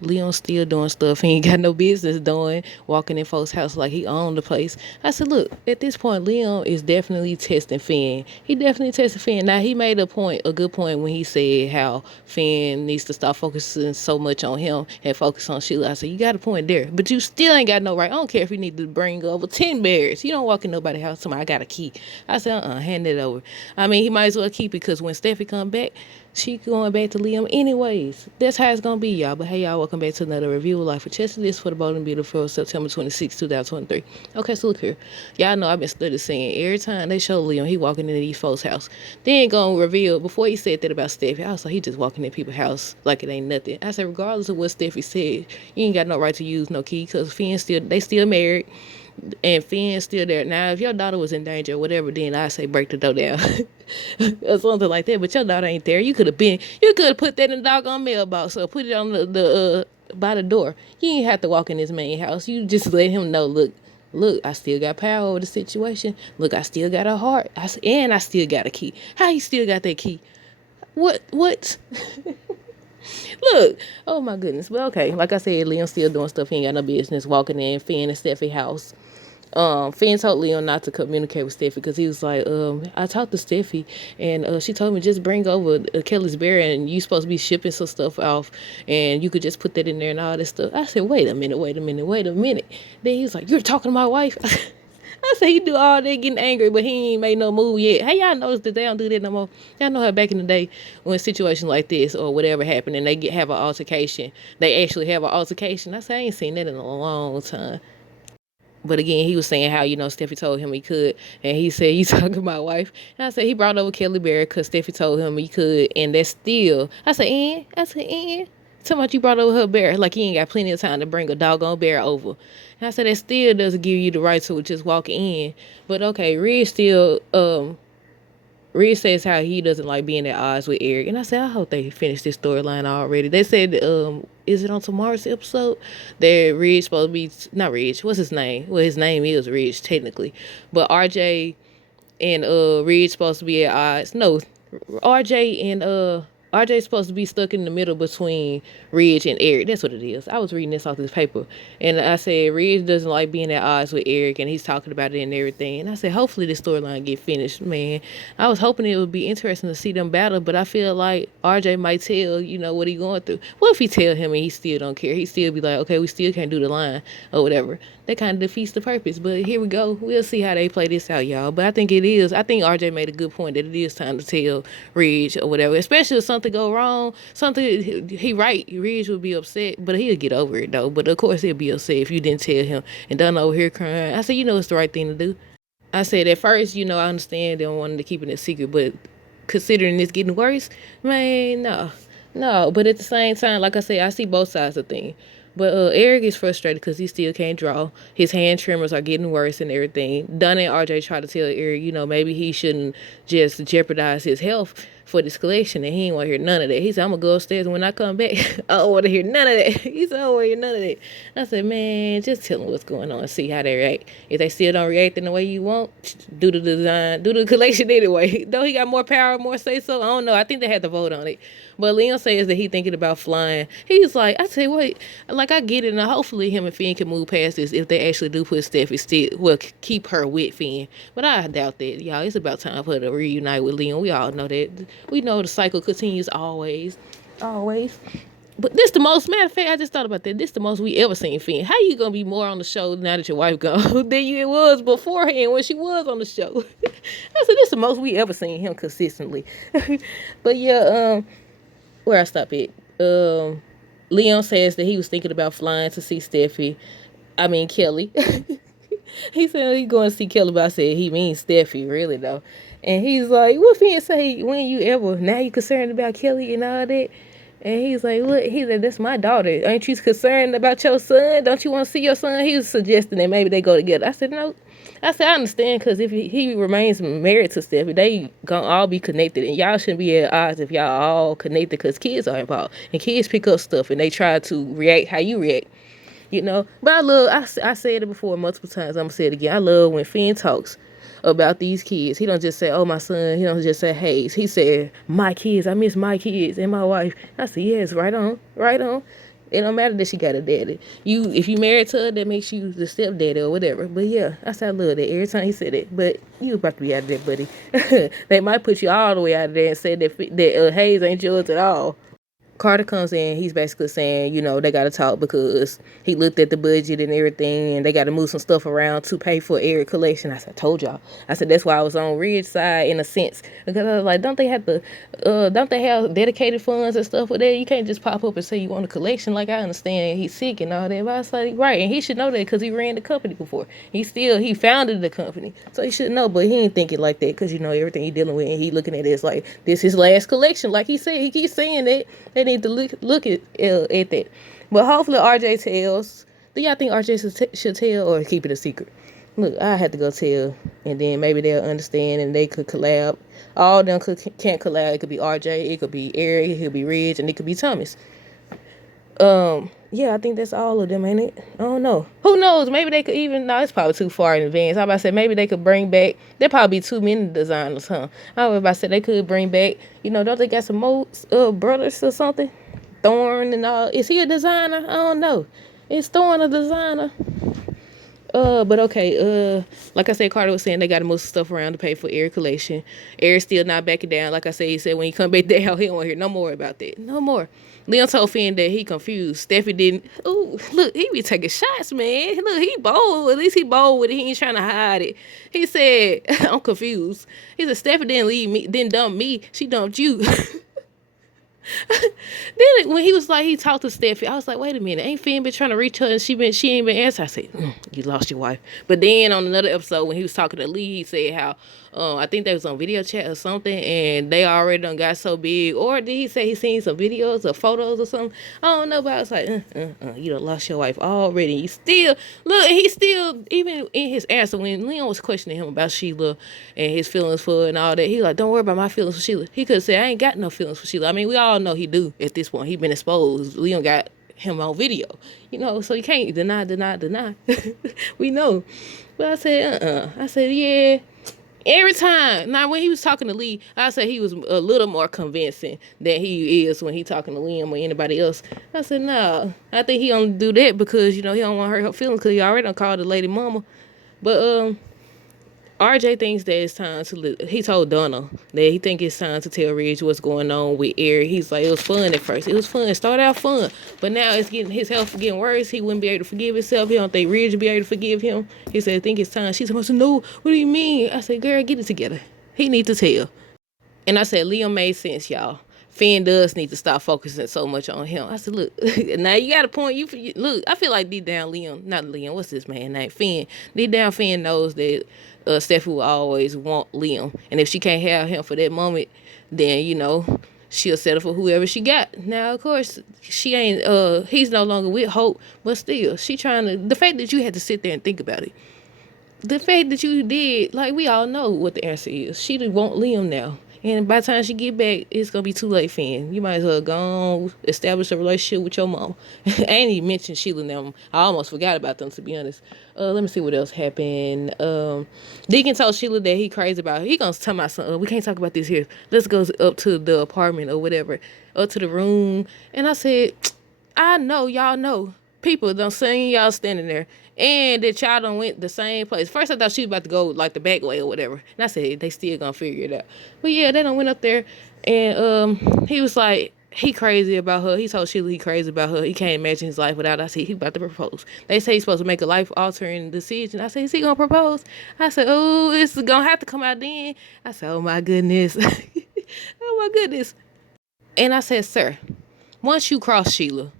Leon still doing stuff he ain't got no business doing, walking in folks' house like he owned the place. I said, look, at this point, Leon is definitely testing Finn. He definitely tested Finn. Now, he made a good point when he said how Finn needs to stop focusing so much on him and focus on Sheila. I said, you got a point there, but you still ain't got no right. I don't care if you need to bring over 10 bears. You don't walk in nobody's house. Somebody, I got a key. I said, hand it over. I mean, he might as well keep it because when Steffi come back, she going back to Liam anyways. That's how it's gonna be, y'all. But hey, y'all, welcome back to another review of Life with Chester. This for the Bold and Beautiful, September 26, 2023. Okay, so look here. Y'all know I've been studying saying every time they show Liam, he walking into these folks' house. Then gonna reveal, before he said that about Steffi, I was like, he just walking in people's house like it ain't nothing. I said, regardless of what Steffi said, you ain't got no right to use no key because they still married and Finn's still there. Now, if your daughter was in danger or whatever, then I say break the door down or something like that. But your daughter ain't there. You could have put that in the doggone mailbox or put it on the by the door. You ain't have to walk in his main house. You just let him know, look, I still got power over the situation. Look, I still got a heart. And I still got a key. How you still got that key? What? Look, oh my goodness. But okay, like I said, Leon still doing stuff he ain't got no business walking in Finn and Steffi house. Finn told Leon not to communicate with Steffi because he was like, I talked to Steffi and she told me just bring over Kelly's bear and you supposed to be shipping some stuff off and you could just put that in there and all this stuff. I said, wait a minute. Then he was like, you're talking to my wife? I said he do all that getting angry, but he ain't made no move yet. Hey, y'all notice that they don't do that no more? Y'all know how back in the day when situations like this or whatever happened and have an altercation, they actually have an altercation. I said, I ain't seen that in a long time. But again, he was saying how, Steffi told him he could. And he said, you talking to my wife? And I said, he brought over Kelly Bear because Steffi told him he could. And that's still, I said, talking about you brought over her bear. Like, he ain't got plenty of time to bring a doggone bear over. And I said, that still doesn't give you the right to just walk in. But okay, Reed says how he doesn't like being at odds with Eric. And I said, I hope they finish this storyline already. They said, is it on tomorrow's episode? That Ridge supposed to be, not Ridge, what's his name? Well, his name is Ridge, technically. But RJ and Ridge supposed to be at odds. No, RJ and RJ's supposed to be stuck in the middle between Ridge and Eric. That's what it is. I was reading this off this paper. And I said, Ridge doesn't like being at odds with Eric, and he's talking about it and everything. And I said, hopefully this storyline get finished, man. I was hoping it would be interesting to see them battle, but I feel like RJ might tell, what he going through. What if he tell him and he still don't care? He still be like, okay, we still can't do the line or whatever. That kind of defeats the purpose. But here we go. We'll see how they play this out, y'all. But I think RJ made a good point that it is time to tell Ridge or whatever. Especially if something go wrong, Ridge would be upset, but he'll get over it though. But of course he'll be upset if you didn't tell him and done over here crying. I said, it's the right thing to do. I said at first, I understand them wanting to keep it a secret, but considering this getting worse, man, no. No, but at the same time, like I said, I see both sides of things. But Eric is frustrated because he still can't draw. His hand tremors are getting worse and everything. Donna and RJ try to tell Eric, maybe he shouldn't just jeopardize his health for this collection, and he ain't want to hear none of that. He said, I'm going to go upstairs, and when I come back, I don't want to hear none of that. He said, I don't want to hear none of that. I said, man, just tell them what's going on and see how they react. If they still don't react in the way you want, do the design, do the collection anyway. Though he got more power, more say-so, I don't know. I think they had to vote on it. But Leon says that he thinking about flying. He's like, I say, wait, like I get it, and hopefully him and Finn can move past this if they actually do put Steffi still, well, keep her with Finn. But I doubt that, y'all. It's about time for her to reunite with Leon. We all know that. We know the cycle continues always. Always. But this the most, matter of fact, I just thought about that. This the most we ever seen Finn. How you gonna be more on the show now that your wife gone than you was beforehand when she was on the show? I said, this the most we ever seen him consistently. But yeah, where I stop it. Leon says that he was thinking about flying to see Kelly. He said he's going to see Kelly, but I said he means Steffi, really though. And he's like, what Finn say, when you ever, now you concerned about Kelly and all that? And he's like, what? He said, that's my daughter. Ain't you concerned about your son? Don't you want to see your son? He was suggesting that maybe they go together. I said, no. I said, I understand, because if he remains married to Steffi, they gonna all be connected, and y'all shouldn't be at odds if y'all all connected, because kids are involved, and kids pick up stuff, and they try to react how you react, But I said it before multiple times, I'm gonna say it again, I love when Finn talks about these kids. He don't just say, oh, my son. He don't just say, hey. He said, my kids. I miss my kids and my wife. I said, yes, right on. It don't matter that she got a daddy. If you married to her, that makes you the stepdaddy or whatever. But yeah, I said I love that every time he said it. But you about to be out of there, buddy. They might put you all the way out of there and say that Hayes ain't yours at all. Carter comes in, he's basically saying, they got to talk because he looked at the budget and everything, and they got to move some stuff around to pay for Eric collection. I said, I told y'all. I said, that's why I was on Ridge's side in a sense. Because I was like, don't they have dedicated funds and stuff for that? You can't just pop up and say you want a collection. Like, I understand he's sick and all that. But I was like, right, and he should know that because he ran the company before. He founded the company. So he should know, but he ain't thinking like that because, everything he dealing with, and he looking at it as like, this his last collection. Like he said, he keeps saying that. They need to look at that. But hopefully RJ tells. Do y'all think RJ should tell or keep it a secret? Look, I had to go tell, and then maybe they'll understand and they could collab. All of them can't collab. It could be RJ, it could be Eric, it could be Ridge, and it could be Thomas. Yeah, I think that's all of them, ain't it? I don't know. Who knows? Maybe they could it's probably too far in advance. I was about to say, maybe they could bring back, there probably be too many designers, huh? I was about to say, they could bring back, don't they got some more brothers or something? Thorn and all. Is he a designer? I don't know. Is Thorn a designer? But okay, like I said, Carter was saying they got to move some stuff around to pay for Eric collection. Eric's still not backing down. Like I said, he said when he come back down, he don't want to hear no more about that. No more. Leon told Finn that he confused. Steffi didn't. Ooh, look, he be taking shots, man. Look, he bold. At least he bold with it. He ain't trying to hide it. He said, I'm confused. He said, Steffi didn't dump me. She dumped you. Then when he talked to Steffi, I was like, wait a minute, ain't Finn been trying to reach her and she ain't been answering? I said, you lost your wife. But then on another episode when he was talking to Lee, he said how I think they was on video chat or something, and they already done got so big. Or did he say he seen some videos or photos or something? I don't know, but I was like, you done lost your wife already. You still look, and he still, even in his answer when Leon was questioning him about Sheila and his feelings for her and all that, he like, don't worry about my feelings for Sheila. He could say, I ain't got no feelings for Sheila. I mean, we all know he do at this point. He been exposed. Leon got him on video, so you can't deny. We know. But I said, I said, yeah. Every time. Now, when he was talking to Lee, I said he was a little more convincing than he is when he talking to Liam or anybody else. I said, no. I think he only do that because, he don't want to hurt her feelings because he already done called the lady mama. But, RJ thinks that it's time to. He told Donna that he think it's time to tell Ridge what's going on with Eric. He's like, it was fun at first. It was fun. It started out fun, but now his health getting worse. He wouldn't be able to forgive himself. He don't think Ridge will be able to forgive him. He said, I think it's time. She's supposed to know. What do you mean? I said, girl, get it together. He needs to tell. And I said, Liam made sense, y'all. Finn does need to stop focusing so much on him. I said, look, now you got a point. Look, I feel like deep down not Liam, what's this man name? Finn. Deep down, Finn knows that Steffi will always want Liam. And if she can't have him for that moment, then, she'll settle for whoever she got. Now, of course, she ain't, he's no longer with Hope, but still, the fact that you had to sit there and think about it, the fact that you did, like, we all know what the answer is. She want Liam now. And by the time she get back, it's going to be too late, Finn. You might as well go on, establish a relationship with your mom. I ain't even mentioned Sheila and them. I almost forgot about them, to be honest. Let me see what else happened. Deacon told Sheila that he crazy about her. He going to tell my son, we can't talk about this here. Let's go up to the apartment or whatever, up to the room. And I said, I know, y'all know. People done seen y'all standing there. And that y'all done went the same place. First I thought she was about to go like the back way or whatever. And I said, they still gonna figure it out. But yeah, they done went up there and he was like, he crazy about her. He told Sheila he crazy about her. He can't imagine his life without her. I said, he about to propose. They say he's supposed to make a life altering decision. I said, is he gonna propose? I said, oh, it's gonna have to come out then. I said, oh my goodness. Oh my goodness. And I said, sir, once you cross Sheila,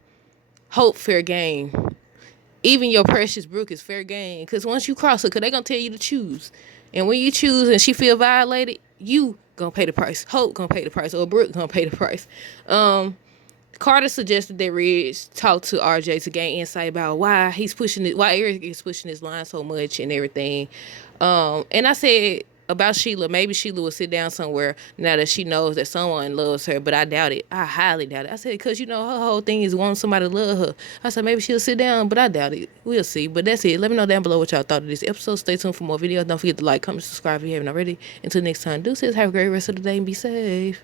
hope fair game. Even your precious Brooke is fair game. Because once you cross her, because they're going to tell you to choose. And when you choose and she feel violated, you going to pay the price. Hope going to pay the price. Or Brooke going to pay the price. Carter suggested that Ridge talk to RJ to gain insight about why Eric is pushing his line so much and everything. And I said about Sheila, maybe Sheila will sit down somewhere now that she knows that someone loves her, but I doubt it. I highly doubt it. I said, because, her whole thing is wanting somebody to love her. I said, maybe she'll sit down, but I doubt it. We'll see. But that's it. Let me know down below what y'all thought of this episode. Stay tuned for more videos. Don't forget to like, comment, subscribe if you haven't already. Until next time, deuces. Have a great rest of the day and be safe.